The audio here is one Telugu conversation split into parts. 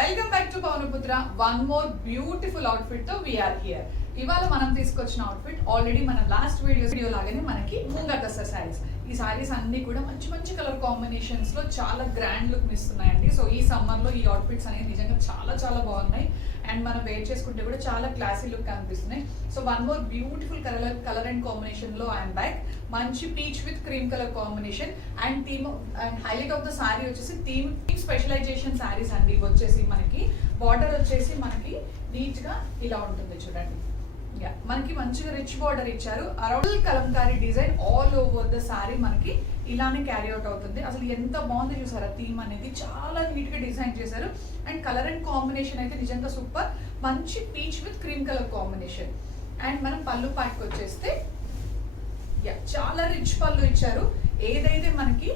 Welcome back to Pawanputra. One more beautiful outfit తో వీఆర్ హియర్. ఇవాళ మనం తీసుకొచ్చిన అవుట్ఫిట్ ఆల్రెడీ మన లాస్ట్ వీడియో లాగానే మనకి ముంగర్ దసరా శారీస్. ఈ శారీస్ అన్ని కూడా మంచి మంచి కలర్ కాంబినేషన్స్ లో చాలా గ్రాండ్ లుక్ ఇస్తున్నాయండి. సో ఈ సమ్మర్ లో ఈ అవుట్ఫిట్స్ అనేవి నిజంగా చాలా చాలా బాగున్నాయి అండ్ మనం వేర్ చేసుకుంటే కూడా చాలా క్లాసీ లుక్ కనిపిస్తున్నాయి. So one more beautiful colour and combination లో ఐఎమ్ బ్యాక్. మంచి peach with cream colour combination and theme and highlight of the sari వచ్చేసి థీమ్ స్పెషలైజేషన్ శారీస్ అండి. ఇవి వచ్చేసి మనకి బార్డర్ వచ్చేసి మనకి నీట్ గా ఇలా ఉంటుంది చూడండి. మనకి మంచిగా రిచ్ బార్డర్ ఇచ్చారు. Around Kalamkari design all over the sorry మనకి ఇలానే క్యారీ అవుట్ అవుతుంది. అసలు ఎంత బాగుంది చూసారా, థీమ్ అనేది చాలా నీట్ గా డిజైన్ చేశారు అండ్ కలర్ అండ్ కాంబినేషన్ అయితే నిజంగా సూపర్. మంచి peach with cream colour combination and మనం పళ్ళు పాటికి వచ్చేస్తే చాలా రిచ్ పళ్ళు ఇచ్చారు. ఏదైతే మనకి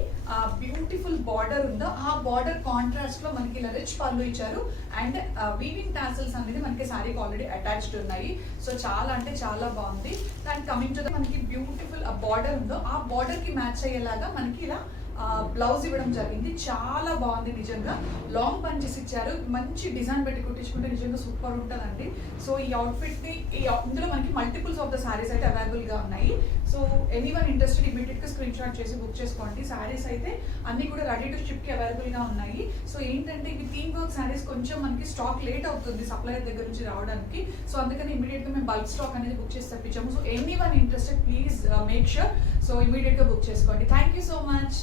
బ్యూటిఫుల్ బార్డర్ ఉందో ఆ బార్డర్ కాంట్రాస్ట్ లో మనకి ఇలా రిచ్ పళ్ళు ఇచ్చారు అండ్ వీవింగ్ టాసల్స్ అనేది మనకి సారీకి ఆల్రెడీ అటాచ్డ్ ఉన్నాయి. సో చాలా అంటే చాలా బాగుంది. దాని కమింగ్ టు మనకి బ్యూటిఫుల్ బార్డర్ ఉందో ఆ బార్డర్ కి మ్యాచ్ అయ్యేలాగా మనకి ఇలా బ్లౌజ్ ఇవ్వడం జరిగింది. చాలా బాగుంది నిజంగా. లాంగ్ పంచెస్ ఇచ్చారు. మంచి డిజైన్ పెట్టి కుట్టించుకుంటే నిజంగా సూపర్ ఉంటుందండి. సో ఈ అవుట్ఫిట్ ని ఇందులో మనకి మల్టిపుల్స్ ఆఫ్ ద సారీస్ అయితే అవైలబుల్ గా ఉన్నాయి. సో ఎనీవన్ ఇంట్రెస్టెడ్ ఇమీడియట్ గా స్క్రీన్ షాట్ చేసి బుక్ చేసుకోండి. సారీస్ అయితే అన్ని కూడా రెడీ టు షిప్ కి అవైలబుల్ గా ఉన్నాయి. సో ఏంటంటే ఇవి థీమ్ వర్క్ సారీస్ కొంచెం మనకి స్టాక్ లేట్ అవుతుంది సప్లయర్ దగ్గర నుంచి రావడానికి. సో అందుకని ఇమీడియట్ గా మేము బల్క్ స్టాక్ అనేది బుక్ చేసి తెప్పించాము. So anyone interested please make sure so immediate గా బుక్ చేసుకోండి. Thank you so much.